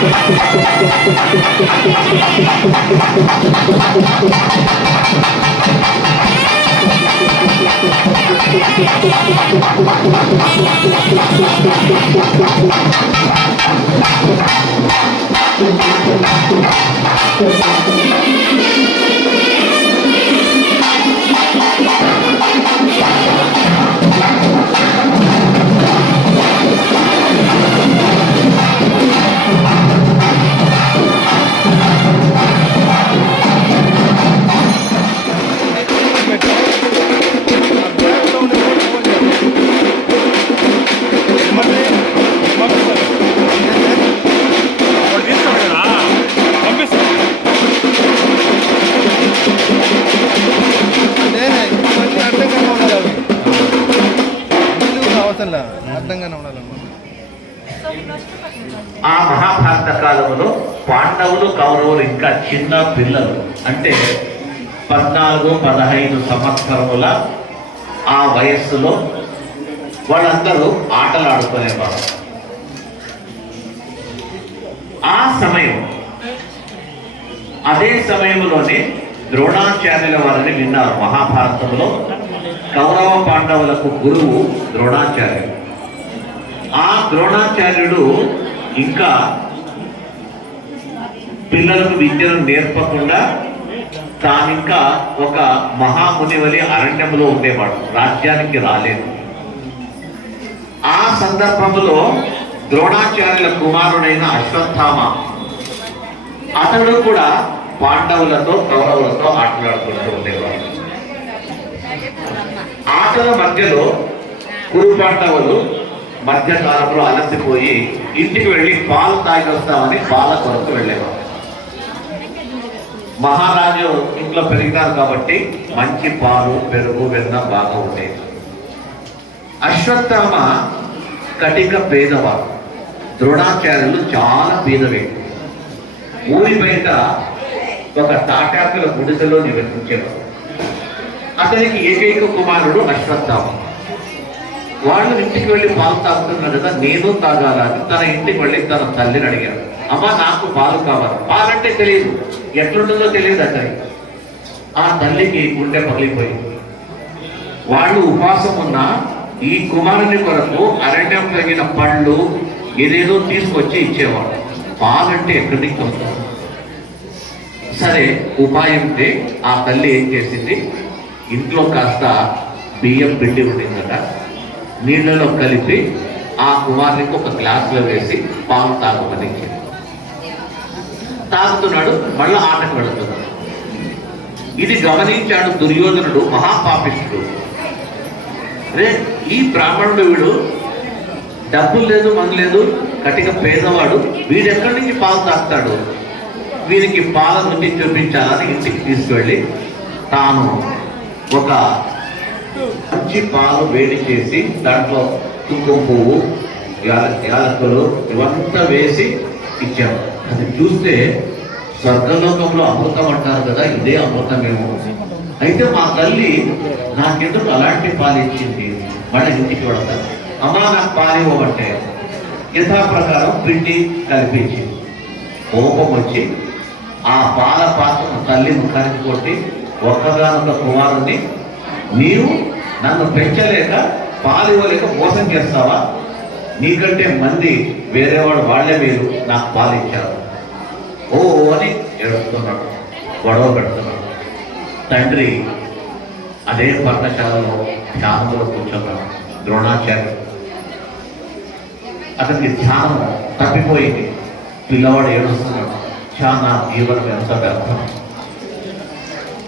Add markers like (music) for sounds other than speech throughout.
అంటే (laughs) మహాభారత కాలంలో పాండవులు కౌరవులు ఇంకా చిన్న పిల్లలు. అంటే పద్నాలుగు పదహైదు సంవత్సరముల ఆ వయస్సులో వాళ్ళందరూ ఆటలు ఆడుకునేవారు ఆ సమయం అదే సమయంలోనే ద్రోణాచార్యుల వారిని విన్నారు మహాభారతంలో. కౌరవ పాండవులకు గురువు ద్రోణాచార్యుడు. ఆ ద్రోణాచార్యుడు ఇంకా పిల్లలకు విద్యను నేర్పకుండా తానింకా ఒక మహాముని వలి అరణ్యంలో ఉండేవాడు. రాజ్యానికి రాలేదు. ఆ సందర్భంలో ద్రోణాచార్యుల కుమారుడైన అశ్వత్థామ అతడు కూడా పాండవులతో కౌరవులతో ఆటలాడుకుంటూ ఉండేవాడు. ఆటల మధ్యలో కురు పాండవులు మధ్యకాలంలో అలసిపోయి ఇంటికి వెళ్ళి పాలు తాగి వస్తామని పాల కొరకు వెళ్ళేవారు. మహారాజు ఇంట్లో పెరిగినారు కాబట్టి మంచి పాలు పెరుగు వెన్న బాగా ఉండేది. అశ్వత్థామ కటిక పేదవారు ద్రోణాచార్యులు చాలా పేదవే ఊరి బయట ఒక తాటాకుల గుడిసెలో నివసించేవాడు అతనికి ఏకైక కుమారుడు అశ్వత్థామ. వాళ్ళు ఇంటికి వెళ్ళి పాలు తాగుతున్నారు కదా నేను తాగాలని తన ఇంటికి వెళ్ళి తన తల్లిని అడిగాడు అమ్మ నాకు పాలు కావాలి. పాలంటే తెలియదు ఎట్లుంటుందో తెలియదు అతని ఆ తల్లికి గుండె పగిలిపోయింది. వాళ్ళు ఉపాసం ఉన్న ఈ కుమారుని కొరకు అరణ్యం తగిన పళ్ళు ఏదేదో తీసుకొచ్చి ఇచ్చేవాడు పాలంటే ఎక్కడి నుంచి వస్తారు సరే ఉపాయంతే ఆ తల్లి ఏం చేసింది? ఇంట్లో కాస్త బియ్యం పిండి ఉండిందట. నీళ్ళలో కలిపి ఆ కుమారునికి ఒక గ్లాసులో వేసి పాలు తాగమని తాగుతున్నాడు మళ్ళీ ఆటకు వెళుతున్నాడు. ఇది గమనించాడు దుర్యోధనుడు మహాపాపిష్ఠుడు రే ఈ బ్రాహ్మణుడు వీడు డబ్బులు లేదు మన లేదు కటిక పేదవాడు వీడెక్కడి నుంచి పాలు తాస్తాడు వీరికి పాల నుండి చూపించాలని ఇంటికి తీసుకువెళ్ళి తాను ఒక మంచి పాలు వేడి చేసి దాంట్లో కుంకుమ పువ్వు యాల- యాలకులు ఇవంతా వేసి ఇచ్చాము అది చూస్తే స్వర్గలోకంలో అమృతం అంటారు కదా ఇదే అమృతమేమో. అయితే మా తల్లి నాకెందుకు అలాంటి పాలు ఇచ్చింది? మళ్ళీ ఇంటికి వెళతాను అమ్మ నాకు పాలు ఇవ్వమంటే ప్రకారం పిండి కల్పించింది కోపం వచ్చి ఆ పాల పాత్రను తల్లి ముఖానికి కొట్టి ఒక్కగానొక్క కుమారుణ్ణి నీవు నన్ను పెంచలేక పాలు ఇవ్వలేక మోసం చేస్తావా? నీకంటే మంది వేరేవాడు వాళ్ళే మీరు నాకు పాలిచ్చారు ఓ అని ఏడుస్తున్నాడు గొడవ పెడుతున్నాడు తండ్రి అదే పర్ణశాలలో ధ్యానంలో కూర్చున్నాడు ద్రోణాచార్య అతనికి ధ్యానం తప్పిపోయింది. పిల్లవాడు ఏడుస్తున్నాడు. చాలా జీవనం ఎంత వ్యర్థం.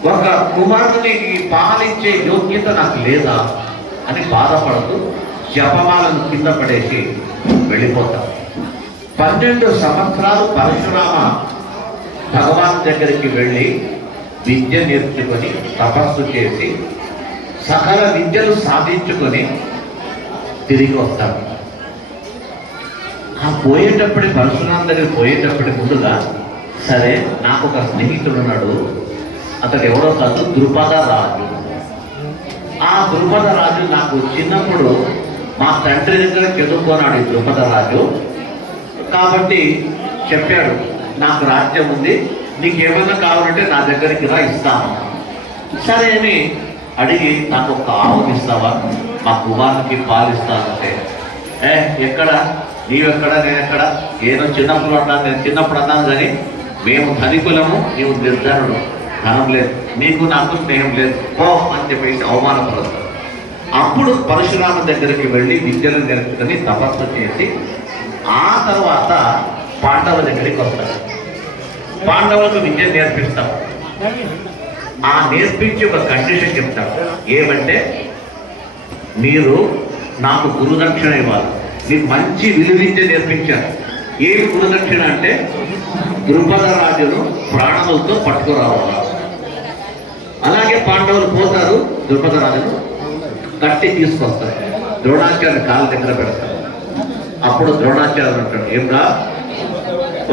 ఒక కుమారుని పాలించే యోగ్యత నాకు లేదా అని బాధపడుతూ జపమాలను కింద పడేసి వెళ్ళిపోతాడు పన్నెండు సంవత్సరాలు పరశురామ భగవాన్ దగ్గరికి వెళ్ళి విద్య నేర్చుకొని తపస్సు చేసి సకల విద్యలు సాధించుకొని తిరిగి వస్తాడు. ఆ పోయేటప్పుడు పరశురామ దగ్గర పోయేటప్పటి ముందుగా సరే నాకు ఒక స్నేహితుడు ఉన్నాడు. అతడు ఎవరో కాదు ద్రుపద రాజు. ఆ ద్రుపద రాజు నాకు చిన్నప్పుడు మా తండ్రి దగ్గర చదువుకున్నాడు ఈ ద్రుపద రాజు. కాబట్టి చెప్పాడు నాకు రాజ్యం ఉంది నీకేమన్నా కావాలంటే నా దగ్గరికి రా ఇస్తాను సరే అని అడిగి నాకు ఒక ఆవు ఇస్తావా? మా కుమారునికి పాలు ఇస్తానంటే ఏ ఎక్కడ? నీవెక్కడ నేను ఎక్కడ? ఏదో చిన్నప్పుడు అన్నాను నేను చిన్నప్పుడు అన్నాను కానీ మేము ధనికులము నీవు నిర్ధనుడు ధనం లేదు నీకు నాకు స్నేహం లేదు ఓ అని చెప్పేసి అవమానపడతాడు అప్పుడు పరశురామ దగ్గరికి వెళ్ళి విద్యలు నేర్చుకుని తపస్సు చేసి ఆ తర్వాత పాండవుల దగ్గరికి వస్తారు. పాండవులకు విద్య నేర్పిస్తాం ఆ నేర్పించి ఒక కండిషన్ చెప్తాడు ఏమంటే మీరు నాకు గురుదక్షిణ ఇవ్వాలి. మీకు మంచి విలువిద్య నేర్పించారు. ఏమి గురుదక్షిణ అంటే ద్రుపద రాజును ప్రాణములతో పట్టుకురావాలి. అలాగే పాండవులు పోతారు ద్రుపద రాజును కట్టి తీసుకొస్తారు. ద్రోణాచార్య కాళ్ళ దగ్గర పెడతారు. అప్పుడు ద్రోణాచార్యులు అంటాడు ఏమ్రా?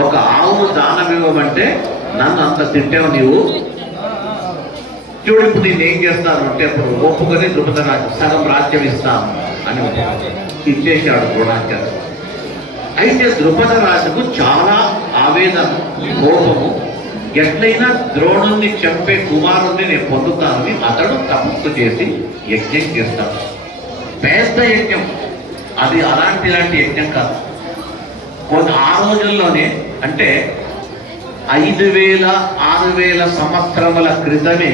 ఒక ఆవును దానం ఇవ్వమంటే నన్ను అంత తిట్టావు నీవు? చూడు ఇప్పుడు నేను ఏం చేస్తాను అంటే అప్పుడు ఒప్పుకొని ద్రుపద సగం రాజ్యం ఇస్తాను అని ఇచ్చేశాడు ద్రోణాచార్య అయితే ద్రుపద రాజుకు చాలా ఆవేదన కోపము. ఎట్లయినా ద్రోణుణ్ణి చంపే కుమారుణ్ణి నేను పొందుతానని అతడు తపస్సు చేసి యజ్ఞం చేస్తాడు. పెద్ద యజ్ఞం. అది అలాంటి ఇలాంటి యజ్ఞం కాదు. కొన్ని ఆ రోజుల్లోనే అంటే ఐదు వేల ఆరు వేల సంవత్సరముల క్రితమే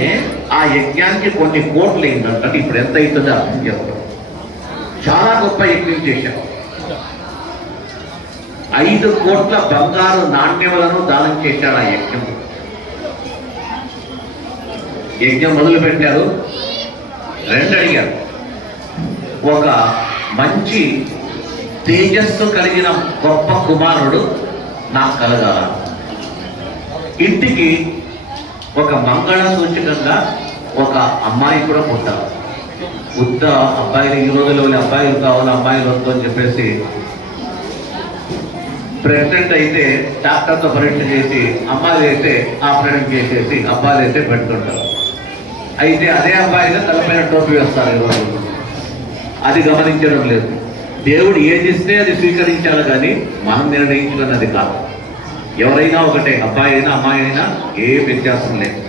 ఆ యజ్ఞానికి కొన్ని కోట్లు అయిందంట. ఇప్పుడు ఎంత అవుతుందో అర్థం చేస్తాం చాలా గొప్ప యజ్ఞం చేశాం ఐదు కోట్ల బంగారు నాణ్యములను దానం చేశాడు ఆ యజ్ఞం. యజ్ఞం మొదలు పెట్టారు రెండు అడిగారు. ఒక మంచి తేజస్సు కలిగిన గొప్ప కుమారుడు నాకు కలగాల. ఇంటికి ఒక మంగళ సూచకంగా ఒక అమ్మాయి కూడా పుట్టాలి ఉత్త అబ్బాయిలు ఈ రోజుల్లో అబ్బాయిలు కావాలి అమ్మాయిలు వద్దు అని చెప్పేసి ప్రెగ్నెంట్ అయితే డాక్టర్తో పరీక్ష చేసి అమ్మాయిలు అయితే ఆపరేషన్ చేసేసి అబ్బాయిలు అయితే పెడుతుంటారు అయితే అదే అబ్బాయిగా తలపైన టోపీ వేస్తారు ఈ రోజు. అది గమనించడం లేదు. దేవుడు ఏది ఇస్తే అది స్వీకరించాలి కానీ మనం నిర్ణయించుకున్నది కాదు. ఎవరైనా ఒకటే అబ్బాయి అయినా అమ్మాయి అయినా ఏ వ్యత్యాసం లేదు.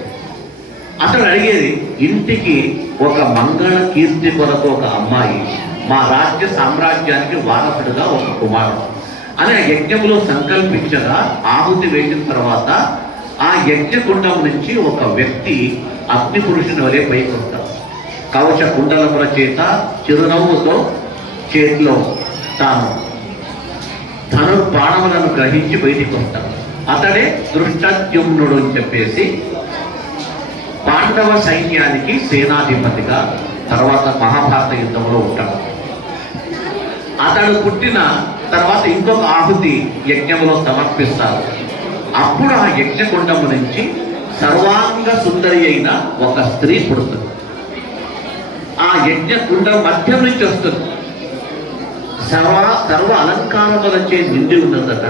అతడు అడిగేది ఇంటికి ఒక మంగళ కీర్తి కొరకు ఒక అమ్మాయి మా రాజ్య సామ్రాజ్యానికి వారసుడుగా ఒక కుమారుడు. అని ఆ యజ్ఞంలో సంకల్పించగా ఆహుతి వేసిన తర్వాత ఆ యజ్ఞ కుండం నుంచి ఒక వ్యక్తి అగ్ని పురుషుని వలె పైకి వస్తాడు. కవచ కుండలముల చేత చిరునవ్వుతో చేతిలో తాను ధనుర్బాణములను గ్రహించి బయటికి వస్తాడు అతడే దృష్టద్యుమ్నుడు అని చెప్పేసి పాండవ సైన్యానికి సేనాధిపతిగా తర్వాత మహాభారత యుద్ధంలో ఉంటాడు. అతడు పుట్టిన తర్వాత ఇంకొక ఆహుతి యజ్ఞంలో సమర్పిస్తారు. అప్పుడు ఆ యజ్ఞకుండము నుంచి సర్వాంగ సుందరి అయిన ఒక స్త్రీ పుడుతుంది. ఆ యజ్ఞకుండం మధ్యం నుంచి వస్తుంది. సర్వ సర్వ అలంకారములచే నిండి ఉన్నదట.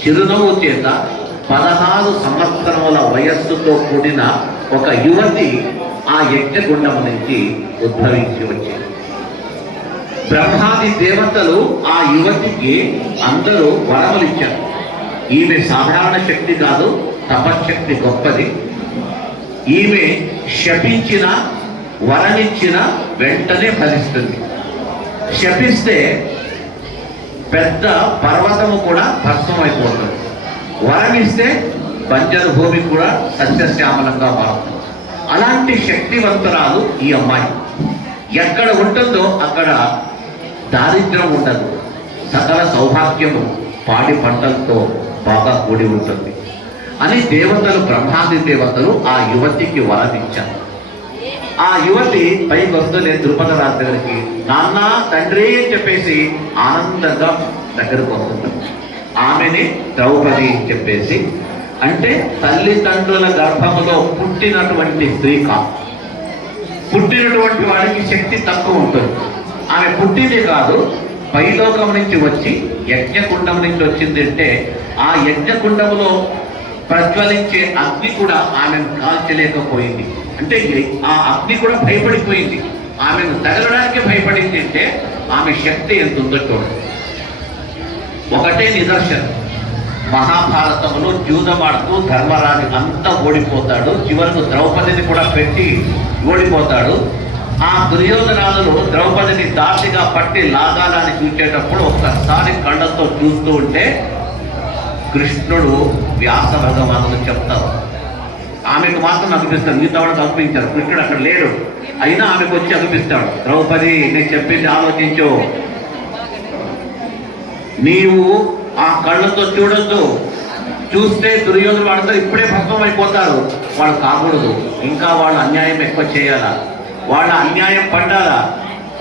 చిరునవ్వు చేత పదహారు సంవత్సరముల వయస్సుతో కూడిన ఒక యువతి ఆ యజ్ఞగుండము నుంచి ఉద్భవించి వచ్చింది. బ్రహ్మాది దేవతలు ఆ యువతికి అందరూ వరములు ఇచ్చారు. ఈమె సాధారణ శక్తి కాదు తపశక్తి గొప్పది. ఈమె శపించిన వరమిచ్చిన వెంటనే ఫలిస్తుంది. శపిస్తే పెద్ద పర్వతము కూడా భస్మం అయిపోతుంది వరమిస్తే బంజరు భూమి కూడా సస్యశ్యామలంగా మారుతుంది. అలాంటి శక్తివంతురాలు ఈ అమ్మాయి. ఎక్కడ ఉంటుందో అక్కడ దారిద్ర్యం ఉండదు. సకల సౌభాగ్యము పాడి పంటలతో బాగా కూడి ఉంటుంది. అని దేవతలు బ్రహ్మాది దేవతలు ఆ యువతికి వరమిచ్చారు. ఆ యువతి పైకి వస్తుంది తిరుపతి రాజు దగ్గరికి నాన్న తండ్రి అని చెప్పేసి ఆనందంగా దగ్గరకు వస్తుంది. ఆమెని ద్రౌపది అని చెప్పేసి. అంటే తల్లిదండ్రుల గర్భములో పుట్టినటువంటి స్త్రీ కాదు పుట్టినటువంటి వాడికి శక్తి తక్కువ ఉంటుంది. ఆమె పుట్టింది కాదు పైలోకం నుంచి వచ్చి యజ్ఞకుండం నుంచి వచ్చింది అంటే ఆ యజ్ఞకుండములో ప్రజ్వలించే అగ్ని కూడా ఆమెను కాల్చలేకపోయింది. అంటే ఆ అగ్ని కూడా భయపడిపోయింది. ఆమెను తగలడానికి భయపడింది అంటే ఆమె శక్తి ఎంత ఉందో చూడండి. ఒకటే నిదర్శనం. మహాభారతంలో జూదమాడుతూ ధర్మరాజు అంతా ఓడిపోతాడు. చివరకు ద్రౌపదిని కూడా పెట్టి ఓడిపోతాడు. ఆ దుర్యోధనాలను ద్రౌపదిని దాటిగా పట్టి లాగాలని చూసేటప్పుడు ఒక్కసారి కళ్ళతో చూస్తూ ఉంటే కృష్ణుడు వ్యాస భగవానులు చెప్తారు ఆమెకు మాత్రం అనిపిస్తాడు మిగతా కూడా అనిపించారు కృష్ణుడు అక్కడ లేడు. అయినా ఆమెకు వచ్చి అనిపిస్తాడు. ద్రౌపది నేను చెప్పింది ఆలోచించు. నీవు ఆ కళ్ళతో చూడొద్దు. చూస్తే దుర్యోధన వాడితో ఇప్పుడే భస్మం అయిపోతారు. వాళ్ళు కాకూడదు. ఇంకా వాళ్ళు అన్యాయం ఎక్కువ చేయాలా? వాళ్ళ అన్యాయం పడ్డాలా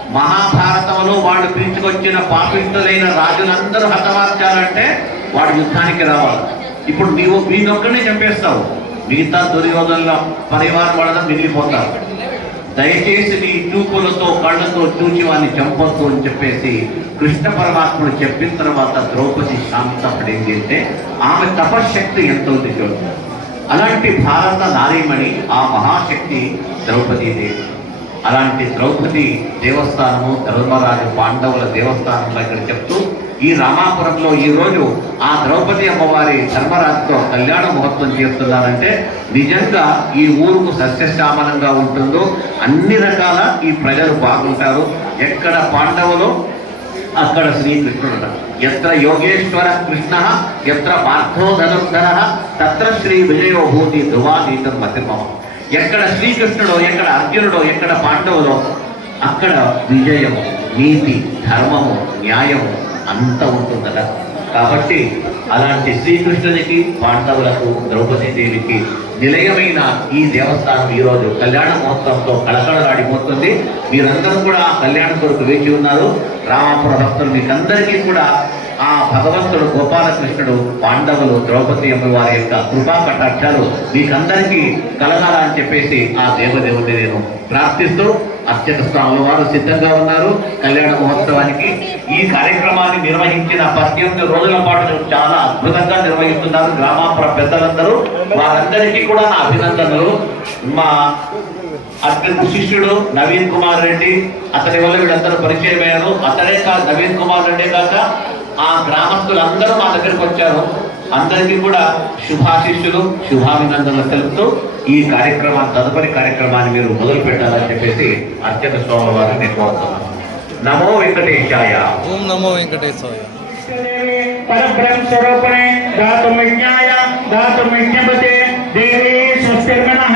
మహాభారతంలో వాళ్ళు పిలుచుకొచ్చిన పాపిస్తులైన రాజులందరూ హతమార్చాలంటే వాడు యుద్ధానికి రావాలి. ఇప్పుడు నీవు వీనొక్కడినే చంపేస్తావు. మిగతా దుర్యోధనలో పరివారం వాళ్ళ మిగిలిపోతారు. దయచేసి నీ చూపులతో కళ్ళతో చూచి వాడిని చంపొద్దు అని చెప్పేసి కృష్ణ పరమాత్ముడు చెప్పిన తర్వాత ద్రౌపది శాంతపడింది అంటే ఆమె తపశక్తి ఎంత ఉంది చూడండి అలాంటి భారత నారీమణి ఆ మహాశక్తి ద్రౌపది దేవి అలాంటి ద్రౌపది దేవస్థానము ధర్మరాజు పాండవుల దేవస్థానంలో దగ్గర చెప్తూ ఈ రామాపురంలో ఈ రోజు ఆ ద్రౌపది అమ్మవారి ధర్మరాజుతో కళ్యాణ మహోత్సవం చేస్తున్నారంటే నిజంగా ఈ ఊరుకు సస్యశ్యామలంగా ఉంటుందో అన్ని రకాల ఈ ప్రజలు బాగుంటారు. ఎక్కడ పాండవులు అక్కడ శ్రీకృష్ణుడు ఎత్ర యోగేశ్వర కృష్ణ ఎత్ర పార్థో ధనుర్ధర తత్ర శ్రీ విజయోభూతి ధ్రువానీతం మతిమం. ఎక్కడ శ్రీకృష్ణుడో ఎక్కడ అర్జునుడో ఎక్కడ పాండవులో అక్కడ విజయము నీతి ధర్మము న్యాయము అంత ఉంటుందట. కాబట్టి అలాంటి శ్రీకృష్ణునికి పాండవులకు ద్రౌపది దేవికి నిలయమైన ఈ దేవస్థానం ఈరోజు కళ్యాణ మహోత్సవంతో కళకళలాడిపోతుంది మీరందరూ కూడా ఆ కళ్యాణ కొరకు వేచి ఉన్నారు. రామాపుర భక్తులు మీకందరికీ కూడా ఆ భగవంతుడు గోపాలకృష్ణుడు పాండవులు ద్రౌపది అమ్మవారి యొక్క కృపా కటాక్షాలు మీకందరికీ కలగాలని చెప్పేసి ఆ దేవదేవుని నేను ప్రార్థిస్తూ అత్యంత స్వాముల వారు సిద్ధంగా ఉన్నారు. కళ్యాణ మహోత్సవానికి ఈ కార్యక్రమాన్ని నిర్వహించిన పద్దెనిమిది రోజుల పాటు చాలా అద్భుతంగా నిర్వహిస్తున్నారు. గ్రామాపుర పెద్దలందరూ వారందరికీ కూడా నా అభినందనలు. మా అత్యంత శిష్యుడు నవీన్ కుమార్ రెడ్డి అతని వల్ల వీళ్ళందరూ పరిచయం అయ్యారు అతనే కాదు నవీన్ కుమార్ రెడ్డి కాక ఆ గ్రామస్తులందరూ మా దగ్గరికి వచ్చారు. అందరికీ కూడా శుభాశిష్యులు శుభాభినందనలు తెలుపుతూ ఈ కార్యక్రమాన్ని తదుపరి కార్యక్రమాన్ని మీరు మొదలు పెట్టాలని చెప్పేసి అత్యంత స్వామి నేను కోరుతున్నాను. నమో వెంకటేశాయ. ఓం నమో వెంకటేశాయ. పరబ్రహ్మ స్వరూపణే దాతుమిజ్ఞాయ దాతుమిజ్ఞపతే దేవీ స్వస్తిర్మనః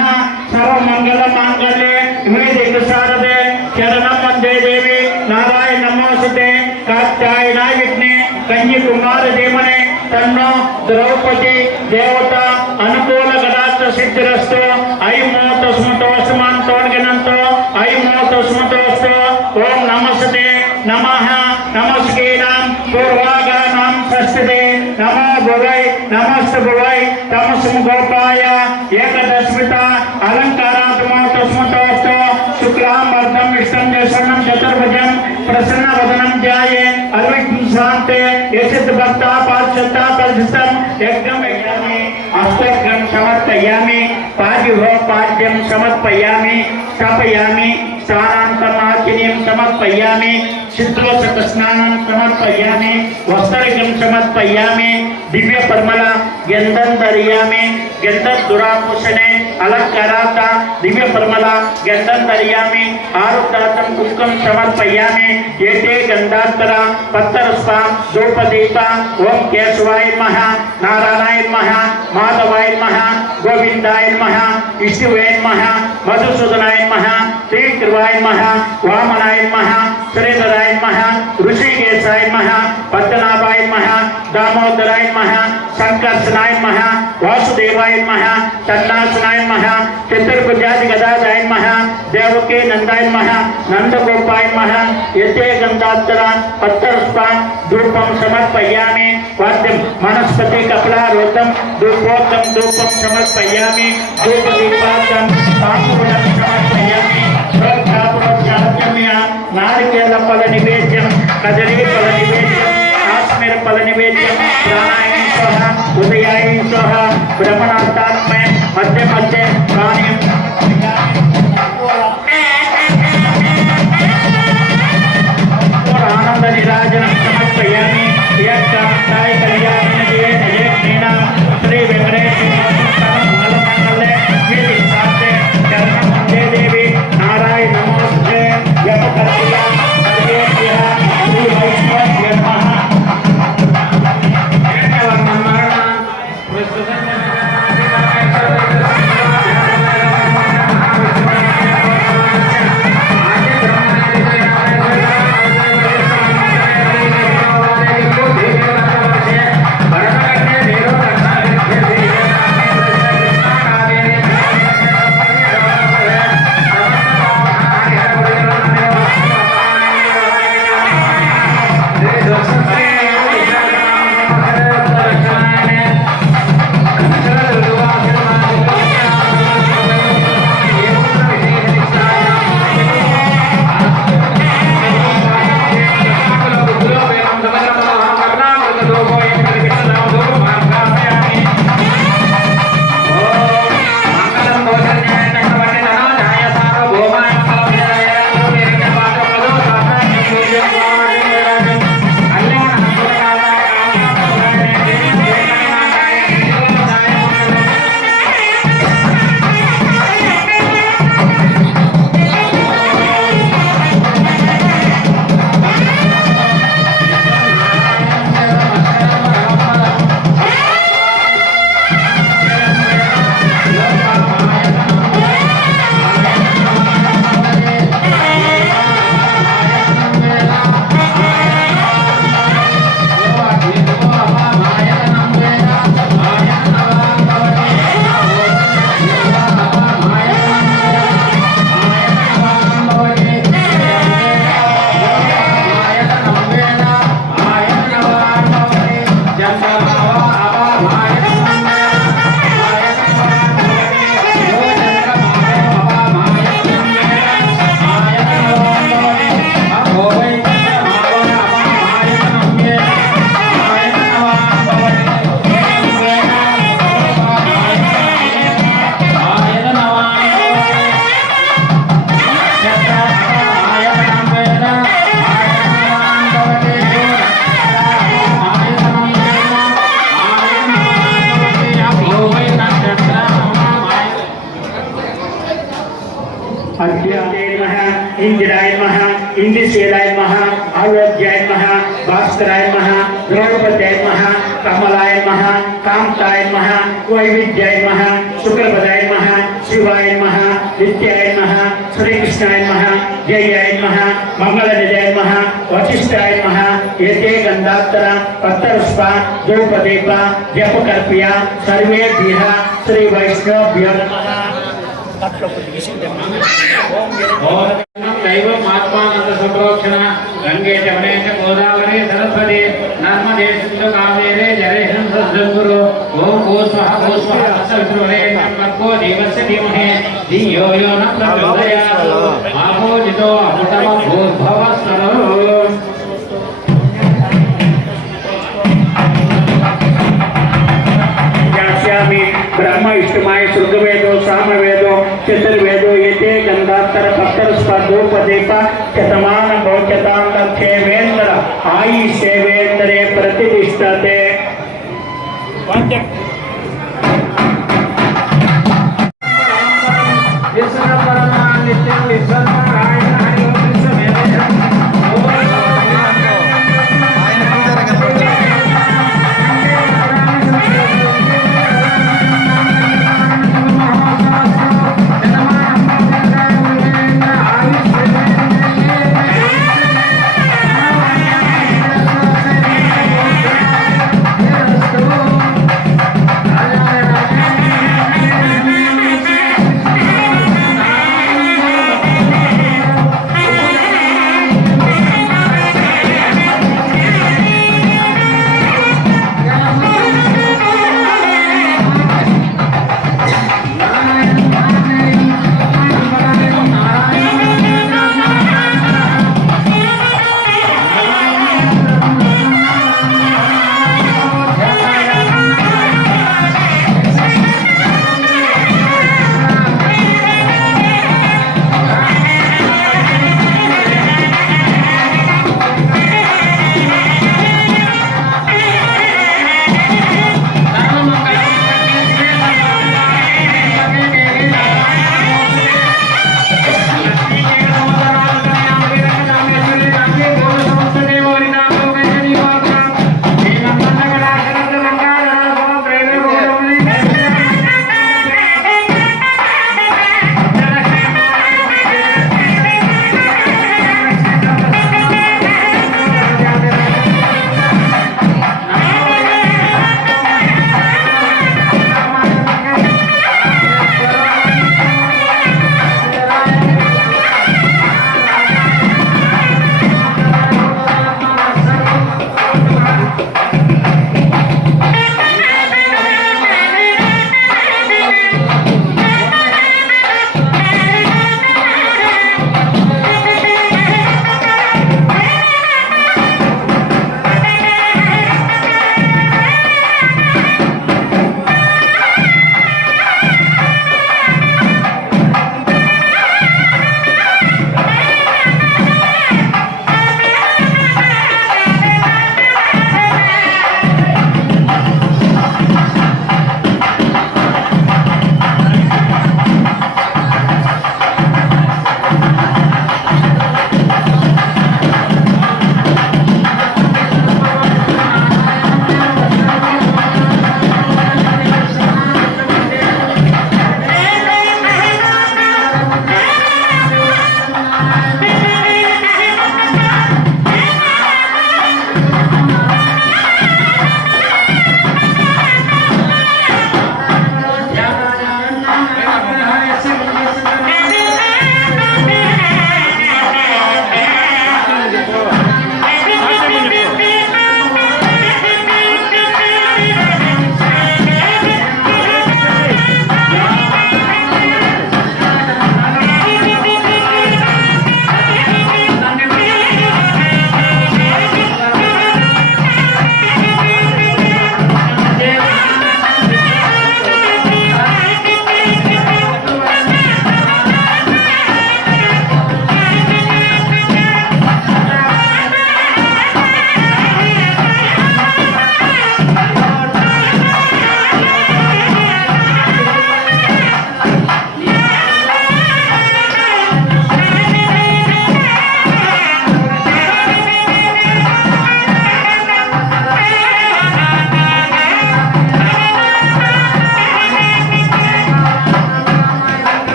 సర్వమంగళ మాంగళ్యే హృది దిక్సారదే శరణం వందే దేవి నారాయణ నమోస్తుతే కాత్యాయనాయ యజ్ఞే కన్యకుమార దేవన ద్రౌపది దేవత అనుకూల గడాష్ట సిద్ధిరస్తు ఐమో తస్మతో స్మంతోర్గనంతో ఐమో తస్మతోస్తు ఓం నమస్తే నమ నమస్కీనాం పూర్వాగానాం ప్రస్తుతే నమో భువై నమస్త భువై తమసం గోపాయ ఏకదస్మిత అలంకారాత్మో తస్మతోస్తు శుక్లాం వర్ధం విష్ణం జస్వర్ణం చతుర్భుజం ప్రసన్న వదనం ధ్యాయే అల్విఘ్న इंसान पे ऐसे पार्षता परदस्तम एकदम यामे अस्तगम समस्त यामे पाज हो पाज्यम समस्त स्नानान्तमाचिनीं समर्पयामि चित्रोचकस्नानं समर्पयामि वस्त्रकं समर्पयामि दिव्यपरिमल गन्धं धरयामि गन्धद्दुराभूषणे अलङ्कारात् दिव्यपरिमल गन्धं धरयामि आरुद्धातं कुङ्कं समर्पयामि एते गन्धात्तर पत्तरस्पा धूपदीप ॐ केशवाय नमः नारायणाय नमः माधवाय नमः गोविन्दाय नमः विष्णुवे नमः मधुसूदनाय नमः श्री त्रिवाय महा वामनाय महा श्रीधराय महा ऋषिकेशाय महा पद्मनाभाय महा दामोदराय महा शंकरसनाय महा वासुदेवाय महा तन्नासनाय महा चतुर्भुजाज गदाधाय महा देवके नंदाय महा नंदगोपाय महा यते गंधात्तरा पत्तरस्पान धूपम समर्पयामि, वाद्य वनस्पति कपला रोतम धूपोत्तम धूपम समर्पयामि धूप दीपात्तम पांडुरं समर्पयामि। జ్ఞానగమ్య నారికేల ఫల నివేద్యం కదలీ ఫల నివేద్యం కాశ్మీర ఫల నివేద్యం ప్రాణ अन्तरुष्पा गोपदेवा व्यपकल्पया सर्वेभ्यः श्रीवैष्णवभ्यो नमः। दैवम् आत्मानन्द संरक्षण गङ्गे च गणेश गोदावरे सरस्वती। नर्मदे सिन्धु कावेरे जरे संसद्गुरु ओम गो स्वः गो स्वः सवितृणे नमो। देवस्य धीमहि। धियो यो न प्रचोदयात्। आपो जितो अमुतम भूर्भवः सर्वः स्पर्धोपदीप शतमान भोच्यतां तक्षेवेन्द्र आयि सेवेन्द्रे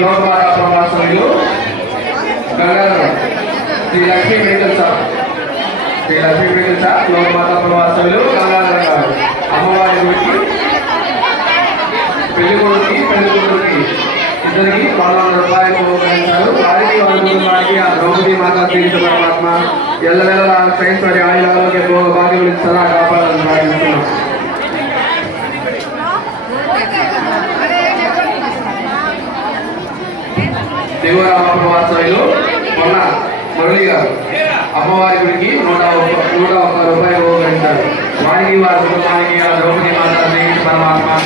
లోకమాత ప్రవాసములు Gangadharam Shri Lakshmi medical shop. Shri Lakshmi medical shop లోకమాత ప్రవాసములు గంగాధరం గారు అమ్మవారి గుడికి పెళ్ళి కొడుకు పెళ్ళి కొడుకుకి ఇద్దరికి పదహారు రూపాయలు ఉపయోగించారు వారికి వారి కుటుంబానికి ఆ ద్రౌపది మాత శ్రీకృష్ణ పరమాత్మ ఎల్లవేళ సైన్స్ వారి ఆయుల భాగ్యం భాగ్యములు సదా కాపాడాలని భావిస్తున్నాం దేవరామ వాస్తవ్యులు మొన్న మురళి గారు. అమ్మవారి గుడికి నూట నూట ఒక్క రూపాయలు ఉపయోగించారు వారికి వారి కుటుంబానికి ఆ ద్రౌపది మాతా పరమాత్మ.